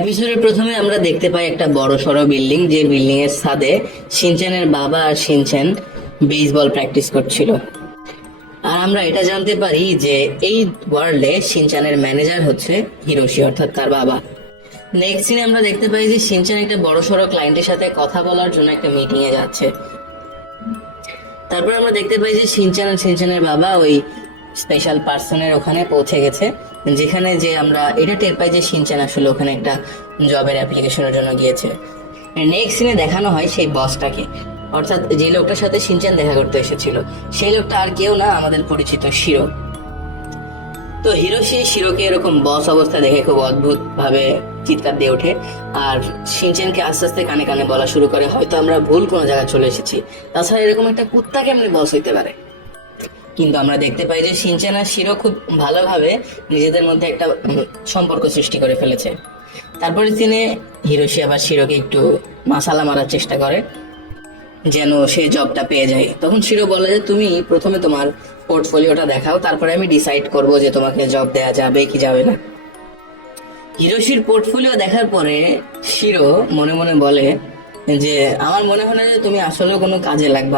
এপিসোডের প্রথমে আমরা দেখতে পাই একটা বড় সড়ো বিল্ডিং, যে বিল্ডিং এর ছাদে শিনচ্যানের বাবা আর শিনচ্যান বেসবল প্র্যাকটিস করছিল। আর আমরা এটা জানতে পারি যে এই ওয়ার্ল্ডে শিনচ্যানের ম্যানেজার হচ্ছে হিরোশি, অর্থাৎ তার বাবা। নেক্সট সিনে আমরা দেখতে পাই যে শিনচ্যান একটা বড় সড়ো ক্লায়েন্টের সাথে কথা বলার জন্য একটা মিটিং এ যাচ্ছে। তারপর আমরা দেখতে পাই যে শিনচ্যান আর শিনচ্যানের বাবা ওই স্পেশাল পার্সনের ওখানে পৌঁছে গেছে, যেখানে যে আমরা এটা টের পাই যে শিনচ্যান আসলে ওখানে একটা জবের অ্যাপ্লিকেশনের জন্য গিয়েছে। নেক্সট সিনে দেখানো হয় সেই বসটাকে, অর্থাৎ যে লোকটার সাথে শিনচ্যান দেখা করতে এসেছিল। সেই লোকটা আর কেউ না, আমাদের পরিচিত শিরো। তো হিরোশি শিরোকে এরকম বস অবস্থা দেখে খুব অদ্ভুত ভাবে চিৎকার দিয়ে ওঠে, আর শিনচ্যানকে আস্তে আস্তে কানে কানে বলা শুরু করে, হয়তো আমরা ভুল কোনো জায়গায় চলে এসেছি, তাছাড়া এরকম একটা কুত্তা কেমনি বস হইতে পারে। কিন্তু আমরা দেখতে পাই যে শিনচ্যান আর শিরো খুব ভালোভাবে নিজেদের মধ্যে একটা সম্পর্ক সৃষ্টি করে ফেলেছে। তারপরে তিনি হিরোশি আবার শিরোকে একটু মাসালা মারার চেষ্টা করে যেন সে জবটা পেয়ে যায়। তখন শিরো বলে যে তুমি প্রথমে তোমার পোর্টফোলিওটা দেখাও, তারপরে আমি ডিসাইড করব যে তোমাকে জব দেওয়া যাবে কি যাবে না। হিরোশির পোর্টফোলিও দেখার পরে শিরো মনে মনে বলে যে আমার মনে হয় না যে তুমি আসলে কোনো কাজে লাগবে।